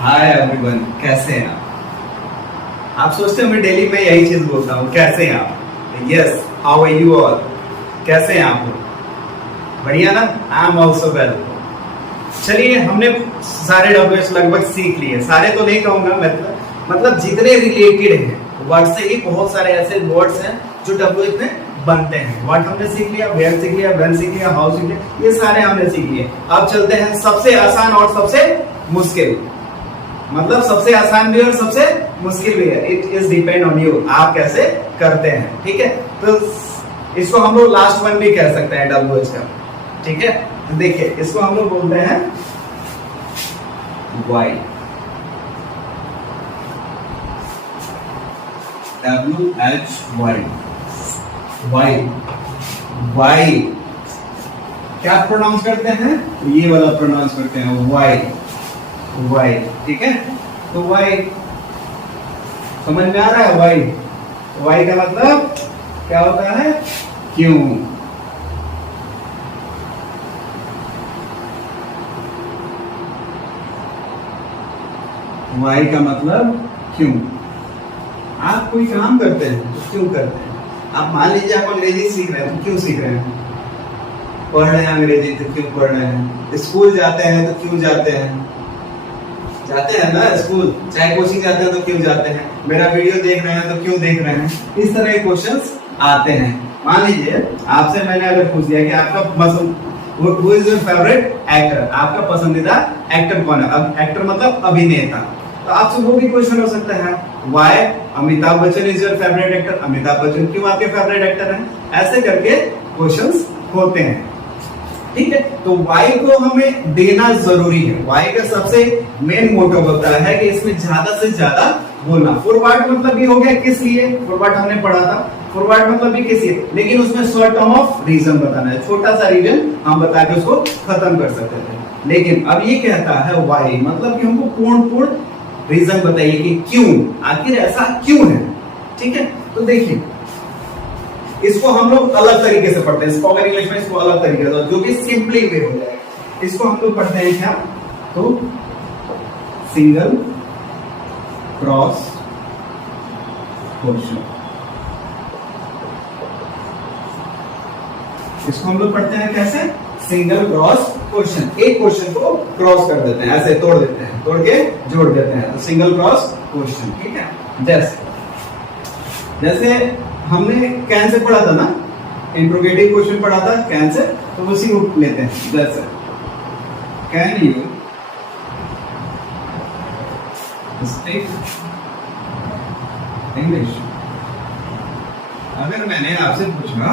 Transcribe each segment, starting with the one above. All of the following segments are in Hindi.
हाय एवरीवन, कैसे हैं आप सोचते हैं मैं डेली में यही चीज बोलता हूँ, कैसे हैं आप? Yes, how are you all? कैसे हैं आप लोग? बढ़िया ना? I am also well. चलिए, हमने सारे डब्ल्यूएच लगभग सीख लिए। सारे तो नहीं कहूंगा, मतलब जितने रिलेटेड हैं वर्ड से ही बहुत सारे ऐसे वर्ड्स हैं जो डब्ल्यूएच में बनते हैं। वर्ड हमने सीख लिया, वेयर सीख लिया, व्हेन सीख लिया, हाउ सीख लिया, ये सारे हमने सीख लिए। अब चलते हैं सबसे आसान और सबसे मुश्किल, मतलब सबसे आसान भी और सबसे मुश्किल भी है। It is depend on you, आप कैसे करते हैं। ठीक है, तो इसको हम लोग लास्ट वन भी कह सकते हैं डब्ल्यूएच का। ठीक है, तो देखिए इसको हम लोग बोलते हैं वाई। WHY, why. वाई क्या प्रोनाउंस करते हैं? ये वाला प्रोनाउंस करते हैं वाई। वाई, ठीक है। तो वाई समझ में आ रहा है? वाई, वाई का मतलब क्या होता है? क्यों। वाई का मतलब क्यों। आप कोई काम करते हैं तो क्यों करते हैं? आप मान लीजिए आप अंग्रेजी सीख रहे हैं तो क्यों सीख रहे हैं? पढ़ रहे हैं अंग्रेजी तो क्यों पढ़ रहे हैं? स्कूल जाते हैं तो क्यों जाते हैं? जाते हैं ना स्कूल, चाहे कोचिंग जाते हैं तो क्यों जाते हैं? मेरा वीडियो देख रहे हैं तो क्यों देख रहे हैं? इस तरह के क्वेश्चंस आते हैं। मान लीजिए आपसे मैंने अगर पूछ दिया कि आपका Who is your favorite actor? आपका पसंदीदा एक्टर कौन है? अब एक्टर मतलब अभिनेता, तो आपसे वो भी क्वेश्चन हो सकता है, Why Amitabh Bachchan is your favourite actor? Amitabh Bachchan क्यों आपके फेवरेट एक्टर हैं? ऐसे करके क्वेश्चंस होते हैं। ठीक है, तो वाई को हमें देना जरूरी है। वाई का सबसे मेन मोटो होता है कि इसमें ज्यादा से ज्यादा बोलना। फॉरवर्ड मतलब भी हो गया किस लिए, फॉरवर्ड हमने पढ़ा था। फॉरवर्ड मतलब भी किस लिए, लेकिन उसमें शॉर्ट टर्म ऑफ रीजन बताना है। छोटा सा रीजन हम बता के उसको खत्म कर सकते थे, लेकिन अब ये कहता है वाई मतलब कि हमको पूर्ण रीजन बताइए कि क्यों, आखिर ऐसा क्यों है। ठीक है, तो देखिए इसको हम लोग अलग तरीके से पढ़ते हैं। स्पोकन इंग्लिश में इसको अलग तरीके से, जो कि सिंपली वे हो जाएगा। इसको हम लोग पढ़ते हैं क्या? तो सिंगल क्रॉस क्वेश्चन, इसको हम लोग पढ़ते हैं कैसे? Single cross question. एक क्वेश्चन को क्रॉस कर देते हैं, ऐसे तोड़ देते हैं, तोड़ के जोड़ देते हैं, तो सिंगल क्रॉस क्वेश्चन। ठीक है, जैसे हमने कैन से पढ़ा था ना, इंट्रोगेटिव क्वेश्चन पढ़ा था कैन से, तो उसी को लेते हैं। जैसे कैन यू स्पीक इंग्लिश? अगर मैंने आपसे पूछा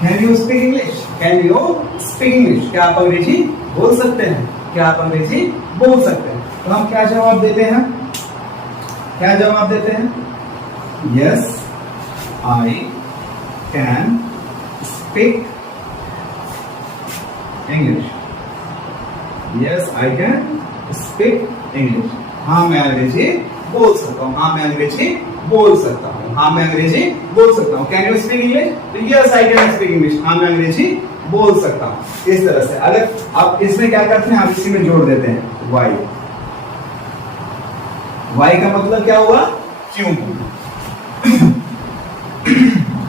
can you speak English, can you speak English, क्या आप अंग्रेजी बोल सकते हैं? क्या आप अंग्रेजी बोल सकते हैं? तो हम क्या जवाब देते हैं? क्या जवाब देते हैं? Yes I can speak English. Yes, I can speak English. हाँ मैं अंग्रेजी बोल सकता हूँ। हाँ मैं अंग्रेजी बोल सकता हूँ। हाँ मैं अंग्रेजी बोल सकता हूँ। Can you speak English? तो yes, I can speak English. हाँ मैं अंग्रेजी बोल सकता हूँ। इस तरह से अगर आप इसमें क्या करते हैं, आप इसी में जोड़ देते हैं why. Why का मतलब क्या हुआ? क्यों।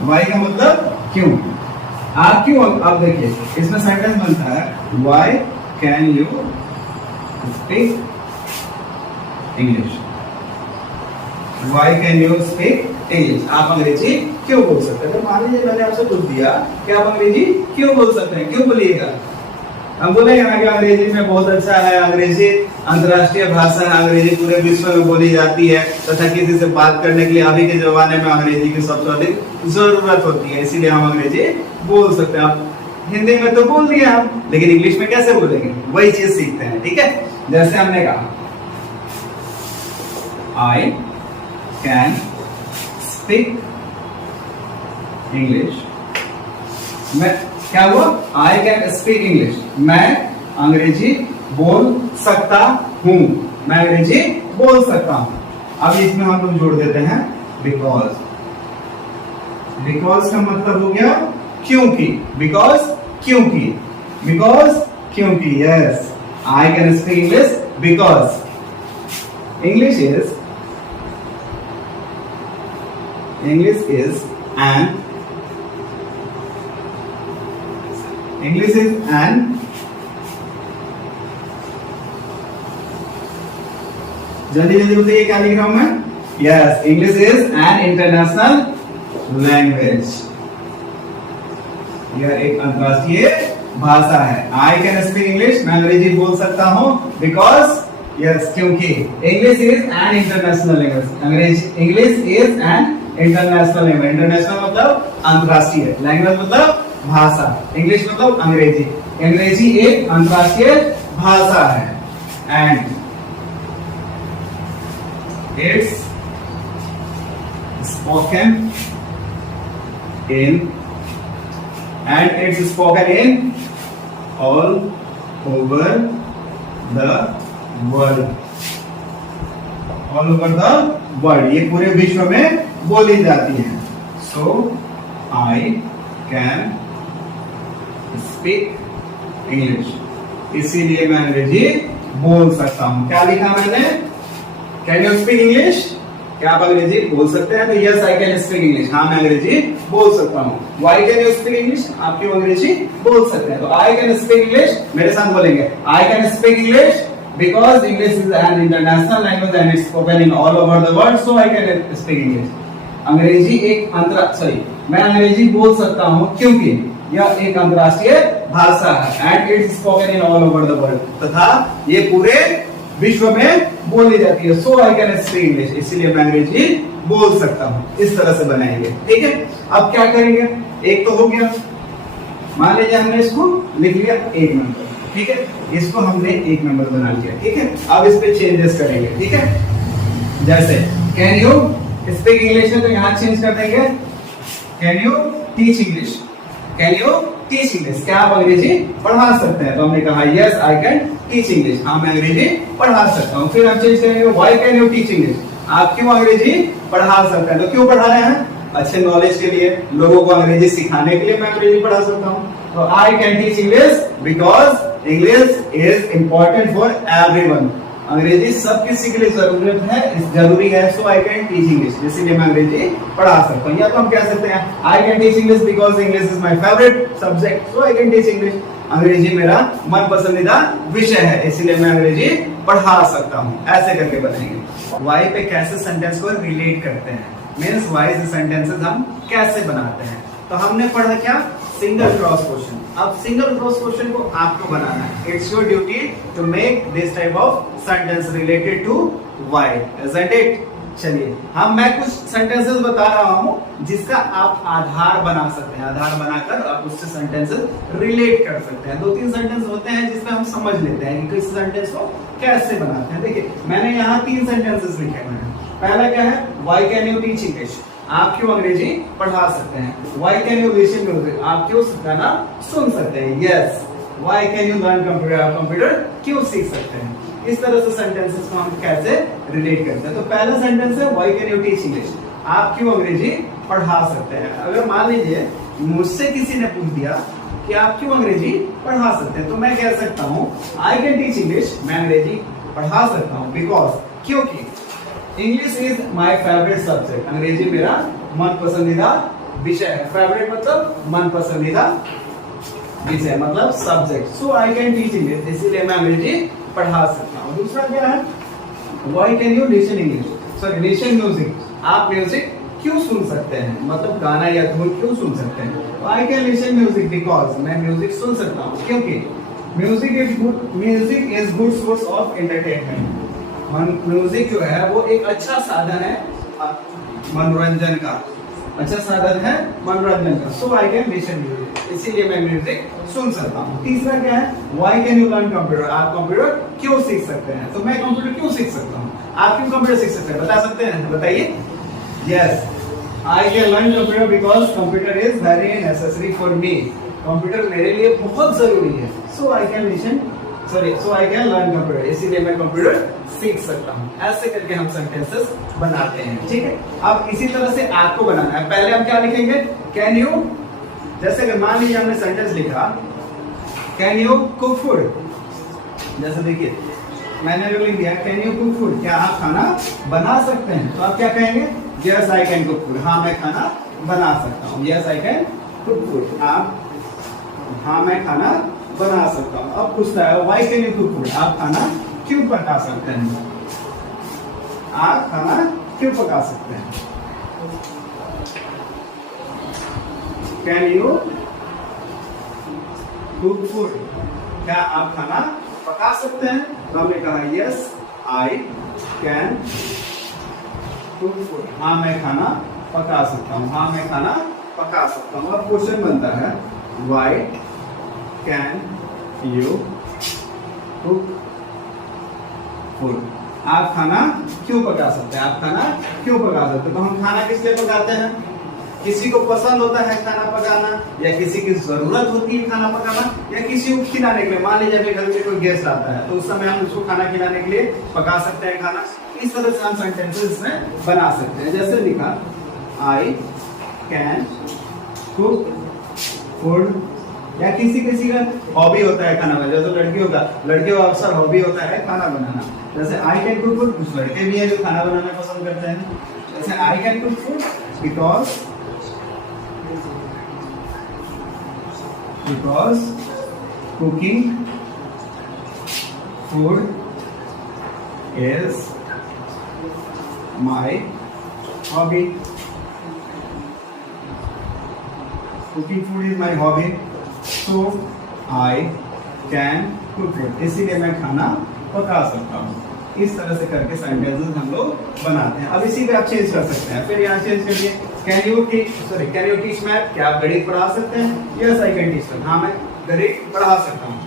वाई का मतलब क्यों। आप क्यों, आप देखिए इसमें सेंटेंस बनता है why can you speak English. Why can you speak English, आप अंग्रेजी क्यों बोल सकते हैं? तो मान लीजिए मैंने आपसे पूछ दिया कि आप अंग्रेजी क्यों बोल सकते हैं, क्यों बोलिएगा? हम बोलेंगे ना कि अंग्रेजी में बहुत अच्छा है, अंग्रेजी अंतर्राष्ट्रीय भाषा है, अंग्रेजी पूरे विश्व में बोली जाती है तथा किसी से बात करने के लिए अभी के जमाने में अंग्रेजी की सबसे अधिक जरूरत होती है, इसीलिए हम अंग्रेजी बोल सकते हैं। आप हिंदी में तो बोल दिया हम, लेकिन इंग्लिश में कैसे बोलेंगे? वही चीज सीखते हैं। ठीक है, जैसे हमने कहा आई कैन स्पीक इंग्लिश, मैं क्या हुआ? आई कैन स्पीक इंग्लिश, मैं अंग्रेजी बोल सकता हूं। मैं अंग्रेजी बोल सकता हूं। अब इसमें हम लोग जोड़ देते हैं बिकॉज। बिकॉज का मतलब हो गया क्योंकि। बिकॉज क्योंकि, बिकॉज क्योंकि। Yes, I can speak English because English is an जल्दी जल्दी बताइए क्या लिख रहा हूं मैं? Yes, English is an international language. यह एक अंतर्राष्ट्रीय भाषा है। आई कैन स्पीक इंग्लिश, मैं अंग्रेजी बोल सकता हूं बिकॉज यस, क्योंकि English is an international language. English is an international language. International मतलब अंतर्राष्ट्रीय, लैंग्वेज मतलब भाषा, इंग्लिश मतलब अंग्रेजी। अंग्रेजी एक अंतर्राष्ट्रीय भाषा है and it's spoken in all over the world। ये पूरे विश्व में बोली जाती है। So I can speak English, इसीलिए मैं अंग्रेजी बोल सकता हूँ। क्या लिखा मैंने? Can you speak English? क्या आप अंग्रेजी बोल सकते हैं? तो yes, I can speak English. हाँ, मैं अंग्रेजी बोल सकता हूँ। Why can you speak English? आप क्यों अंग्रेजी बोल सकते हैं? तो आई कैन स्पीक इंग्लिश, मेरे साथ बोलेंगे, I can speak English because English is an international language and it's spoken in all over the world, so I can speak English. अंग्रेजी एक मैं अंग्रेजी बोल सकता हूँ क्योंकि यह एक अंतर्राष्ट्रीय भाषा है and it's spoken in all over the world, तथा ये पूरे विश्व में बोली जाती है। So I can speak English, इसीलिए मैं अंग्रेजी बोल सकता हूँ। इस तरह से बनाएंगे, ठीक है। अब क्या करेंगे? एक तो हो गया, मान लीजिए हमने इसको लिख लिया 1 नंबर, ठीक है। इसको हमने 1 नंबर बना लिया, ठीक है। अब इस पे चेंजेस करेंगे, ठीक है। जैसे कैन यू स्पीक इंग्लिश है तो यहाँ चेंज कर देंगे can you teach English. Can you teach English, क्या आप अंग्रेजी पढ़ा सकते हैं? तो हमने कहा yes, I can teach English. हाँ, मैं अंग्रेजी पढ़ा सकता हूँ। फिर हम चेंज करेंगे why can you teach English, आप क्यों अंग्रेजी पढ़ा सकते हैं? तो क्यों पढ़ा रहे हैं? अच्छे नॉलेज के लिए, लोगों को अंग्रेजी सिखाने के लिए मैं अंग्रेजी पढ़ा सकता हूँ। तो आई can teach English because English is important for everyone. अंग्रेजी सब किसी के लिए जरूरी है। So I can teach English, इसीलिए मैं अंग्रेजी पढ़ा सकता हूँ। या तो हम कह सकते हैं आई can teach English because English is my favourite subject, so I can teach English. अंग्रेजी मेरा मन पसंदीदा विषय है, इसीलिए मैं अंग्रेजी पढ़ा सकता हूँ। ऐसे करके बनाएंगे। वाई पे कैसे सेंटेंस को रिलेट करते हैं, मीन्स वाई से सेंटेंसेस हम कैसे बनाते हैं। तो हमने पढ़ा क्या? Single cross question. अब सिंगल क्रॉस क्वेश्चन को आपको बनाना है। It's your duty to make this type of sentence related to why, isn't it? चलिए, मैं कुछ सेंटेंसेस बता रहा हूं जिसका आप आधार बना सकते हैं। आधार बनाकर आप उससे सेंटेंसेस रिलेट कर सकते हैं। 2-3 सेंटेंस होते हैं जिसमें हम समझ लेते हैं कि किस सेंटेंस को कैसे बनाते हैं। देखिए, मैंने यहाँ 3 सेंटेंसेस लिखे हुए हैं। पहला क्या है? Why can you teach English, आप क्यों अंग्रेजी पढ़ा सकते हैं। Why can you listen music, आप क्यों गाना सुन सकते हैं। Yes, why can you learn computer, आप कंप्यूटर क्यों सीख सकते हैं। इस तरह से सेंटेंसेस को हम कैसे रिलेट करते हैं। तो पहला सेंटेंस है why can you teach English, आप क्यों अंग्रेजी पढ़ा सकते हैं। अगर मान लीजिए मुझसे किसी ने पूछ दिया कि आप क्यों अंग्रेजी पढ़ा सकते हैं, तो मैं कह सकता हूँ आई कैन टीच इंग्लिश, मैं अंग्रेजी पढ़ा सकता हूँ बिकॉज, क्योंकि English is my favourite subject, अंग्रेजी मेरा मन पसंदीदा विषय है। फेवरेट मतलब मन पसंदीदा विषय मतलब subject. So I can teach English, इसीलिए मैं अंग्रेजी पढ़ा सकता हूँ। दूसरा क्या है? Why can you listen English, sorry listen music, आप म्यूजिक क्यों सुन सकते हैं, मतलब गाना या धुन क्यों सुन सकते हैं। तो I can listen music because, मैं म्यूजिक सुन सकता हूँ क्योंकि music is good source of entertainment. Music जो है वो एक अच्छा साधन है मनोरंजन का, अच्छा साधन है मनोरंजन का। सो आई कैन लिसन म्यूजिक, इसीलिए मैं म्यूजिक सुन सकता हूँ। तीसरा क्या है? Why can you learn computer, आप कंप्यूटर क्यों सीख सकते हैं। तो मैं कंप्यूटर क्यों सीख सकता हूँ, आप क्यों कंप्यूटर सीख सकते हैं, बता सकते हैं, बताइए। Yes, I can learn computer because computer is very necessary for me, computer मेरे लिए बहुत जरूरी है। So I can learn computer, इसीलिए मैं कंप्यूटर सीख सकता हूँ। ऐसे करके हम सेंटेंसेस बनाते हैं, ठीक है। अब इसी तरह से आपको बनाना है। पहले हम क्या लिखेंगे? कैन यू, जैसे अगर मान लीजिए हमने सेंटेंस लिखा कैन यू कुक फूड, जैसे देखिए मैंने जो लिख दिया कैन यू कुक फूड, क्या आप खाना बना सकते हैं, तो आप क्या कहेंगे yes I can cook food, हाँ मैं खाना बना सकता हूँ, yes I can cook food, आप हाँ मैं खाना बना सकता हूँ। अब पूछता है why can you cook food, आप खाना क्यों पका सकते हैं, आप खाना क्यों पका सकते हैं, कैन यू कुक फूड, क्या आप खाना पका सकते हैं, तो हमने कहा yes I can cook food, हाँ मैं खाना पका सकता हूँ, हाँ मैं खाना पका सकता हूँ। अब क्वेश्चन बनता है why can you cook food, आप खाना क्यों पका सकते हैं, आप खाना क्यों पका सकते हैं, तो हम खाना किस लिए पकाते हैं, किसी को पसंद होता है खाना पकाना, या किसी की जरूरत होती है खाना पकाना, या किसी को खिलाने के लिए, मान लीजिए अभी घर में कोई गेस्ट आता है तो उस समय हम उसको खाना खिलाने के लिए पका सकते हैं खाना। इस तरह से हम सेंटेंसेस इसमें बना सकते हैं, जैसे लिखा आई कैन कुक फूड, या किसी किसी का हॉबी होता है खाना बनाना, जैसे लड़कियों का अक्सर हॉबी होता है खाना बनाना, जैसे आई कैन कुक फूड, कुछ लड़के भी हैं जो खाना बनाना पसंद करते हैं, जैसे I can cook food because cooking food is my hobby, cooking food is my hobby, so I can cook food, इसीलिए मैं खाना पका सकता हूँ। इस तरह से करके सेंटेंसेस हम लोग बनाते हैं। अब इसी पे आप चेंज कर सकते हैं, फिर यहाँ चेंज करिए कैन यू टीच मैथ, क्या आप गणित पढ़ा सकते हैं, yes I can teach math, हाँ मैं गणित पढ़ा सकता हूँ।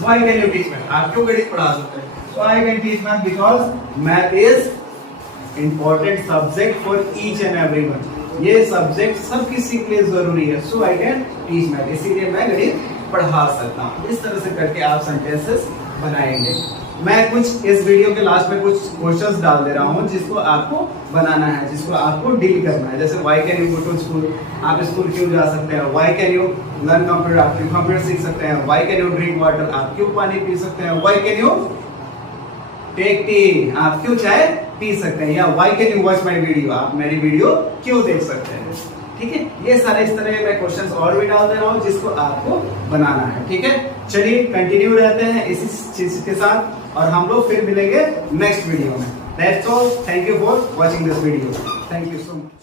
Why can you teach math, आप क्यों गणित पढ़ा सकते हैं, so I can teach math because math is important subject for each and everyone, ये सब्जेक्ट सब किसी के लिए जरूरी है, so I can teach math, इसीलिए मैं गणित पढ़ा सकता हूँ। इस तरह से करके आप सेंटेंसेस बनाएंगे। मैं कुछ इस वीडियो के लास्ट में कुछ क्वेश्चंस डाल दे रहा हूँ जिसको आपको बनाना है, जिसको आपको डील करना है, जैसे why can you go to school, आप स्कूल क्यों जा सकते हैं, why can you learn computer, आप क्यों कंप्यूटर सीख सकते हैं, why can you drink water, आप क्यों पानी पी सकते हैं, why can you take tea, आप क्यों चाय पी सकते हैं, या why can you watch my video, आप मेरी वीडियो क्यों देख सकते हैं। ठीक है, ये सारे इस तरह मैं क्वेश्चंस और भी डाल दे रहा हूँ जिसको आपको बनाना है। ठीक है, चलिए कंटिन्यू रहते हैं इसी चीज के साथ, और हम लोग फिर मिलेंगे नेक्स्ट वीडियो में। That's all, thank you for watching this video, thank you so much.